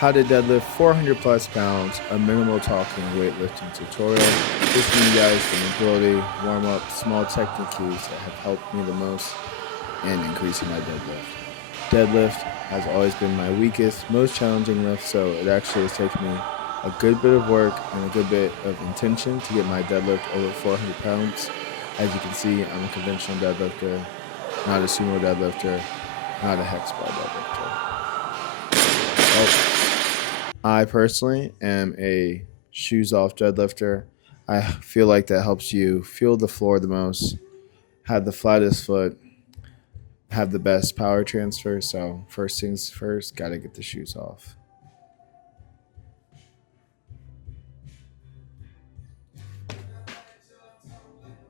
how to deadlift 400 plus pounds, a minimal talking weightlifting tutorial. Just giving you guys the mobility, warm up, small technique cues that have helped me the most in increasing my deadlift. Deadlift has always been my weakest, most challenging lift, so it actually has taken me a good bit of work and a good bit of intention to get my deadlift over 400 pounds. As you can see, I'm a conventional deadlifter, not a sumo deadlifter, not a hex bar deadlifter. I personally am a shoes off deadlifter. I feel like that helps you feel the floor the most, have the flattest foot, have the best power transfer. So, first things first, got to get the shoes off.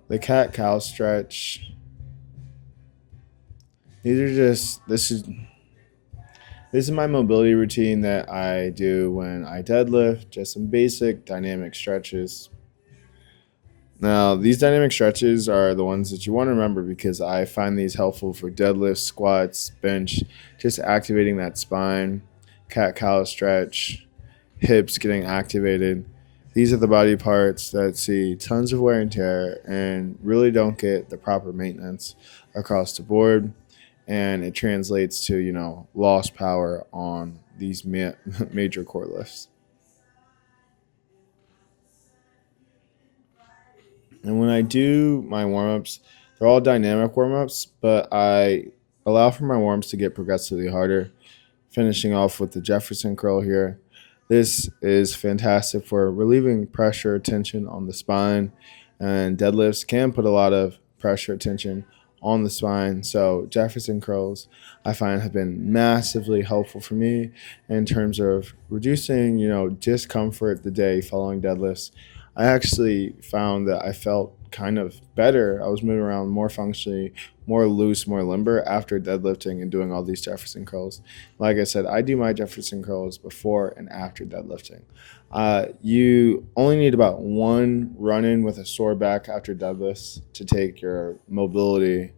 The cat cow stretch. This is my mobility routine that I do when I deadlift, just some basic dynamic stretches. Now, these dynamic stretches are the ones that you want to remember because I find these helpful for deadlifts, squats, bench, just activating that spine, cat cow stretch, hips getting activated. These are the body parts that see tons of wear and tear and really don't get the proper maintenance across the board. And it translates to, lost power on these major core lifts. And when I do my warm-ups, they're all dynamic warm-ups, but I allow for my warm-ups to get progressively harder, finishing off with the Jefferson curl here. This is fantastic for relieving pressure, tension on the spine, and deadlifts can put a lot of pressure, tension on the spine. So Jefferson curls, I find, have been massively helpful for me in terms of reducing, discomfort the day following deadlifts. I actually found that I felt kind of better. I was moving around more functionally, more loose, more limber after deadlifting and doing all these Jefferson curls. Like I said, I do my Jefferson curls before and after deadlifting. You only need about one run in with a sore back after deadlifts to take your mobility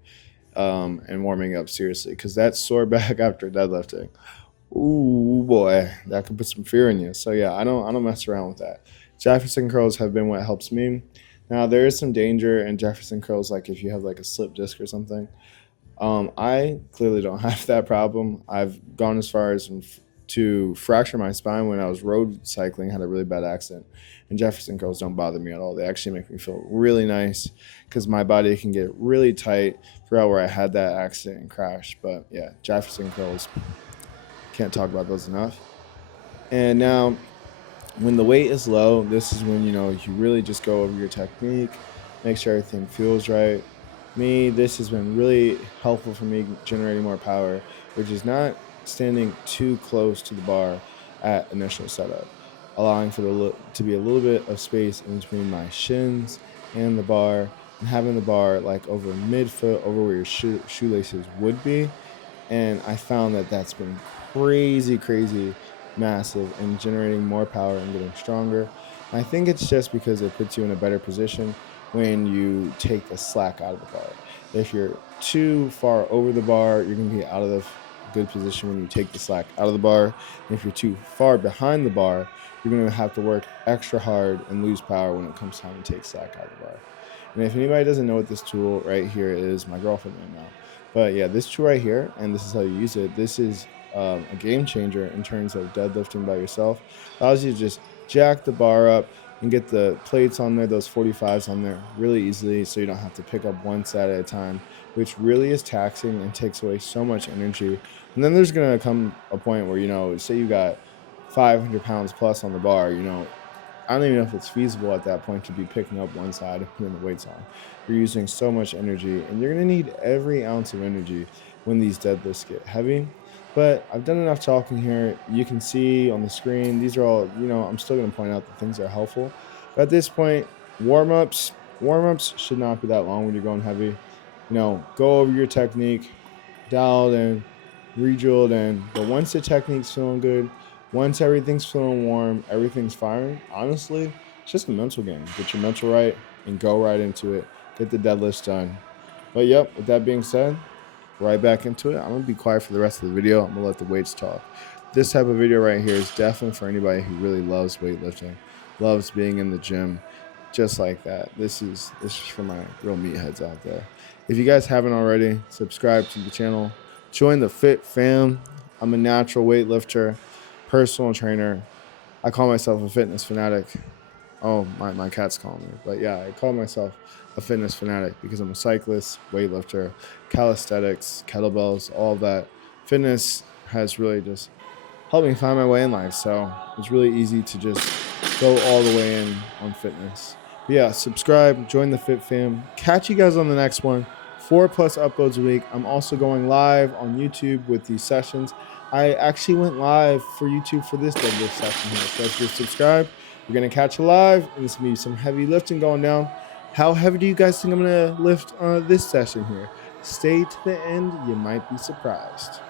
and warming up seriously, because that sore back after deadlifting, ooh boy, that could put some fear in you. So yeah, I don't mess around with that. Jefferson curls have been what helps me. Now there is some danger in Jefferson curls, like if you have like a slip disc or something. I clearly don't have that problem. I've gone as far as to fracture my spine when I was road cycling, had a really bad accident. And Jefferson curls don't bother me at all. They actually make me feel really nice because my body can get really tight throughout where I had that accident and crash. But yeah, Jefferson curls, can't talk about those enough. And now, when the weight is low, this is when you really just go over your technique, make sure everything feels right. This has been really helpful for me generating more power, which is not standing too close to the bar at initial setup, allowing for to be a little bit of space in between my shins and the bar, and having the bar like over mid-foot, over where your shoelaces would be. And I found that that's been crazy massive in generating more power and getting stronger. I think it's just because it puts you in a better position when you take the slack out of the bar. If you're too far over the bar, you're going to be out of the good position when you take the slack out of the bar. And if you're too far behind the bar, you're going to have to work extra hard and lose power when it comes time to take slack out of the bar. And if anybody doesn't know what this tool right here is, my girlfriend right now. But yeah, this tool right here, and this is how you use it. This is a game changer in terms of deadlifting by yourself. Allows you to just jack the bar up and get the plates on there, those 45s on there really easily, so you don't have to pick up one set at a time, which really is taxing and takes away so much energy. And then there's going to come a point where, say you got 500 pounds plus on the bar, I don't even know if it's feasible at that point to be picking up one side and putting the weights on. You're using so much energy, and you're going to need every ounce of energy when these deadlifts get heavy. But I've done enough talking here. You can see on the screen, these are all, I'm still going to point out the things that are helpful. But at this point, warm-ups should not be that long when you're going heavy. Go over your technique, dial it in, re-drill it in. But once the technique's feeling good, once everything's feeling warm, everything's firing, honestly, it's just a mental game. Get your mental right and go right into it. Get the deadlifts done. But yep, with that being said, right back into it. I'm going to be quiet for the rest of the video. I'm going to let the weights talk. this type of video right here is definitely for anybody who really loves weightlifting, loves being in the gym, just like that. This is for my real meatheads out there. If you guys haven't already, subscribe to the channel, join the Fit Fam. I'm a natural weightlifter, personal trainer. I call myself a fitness fanatic. Oh, my cat's calling me. But yeah, I call myself a fitness fanatic because I'm a cyclist, weightlifter, calisthenics, kettlebells, all that. Fitness has really just helped me find my way in life. So it's really easy to just go all the way in on fitness. But yeah, subscribe, join the Fit Fam. Catch you guys on the next one. 4+ uploads a week. I'm also going live on YouTube with these sessions. I actually went live for YouTube for this deadlift session here. So if you're subscribed, you're going to catch a live, and it's going to be some heavy lifting going down. How heavy do you guys think I'm going to lift this session here? Stay to the end. You might be surprised.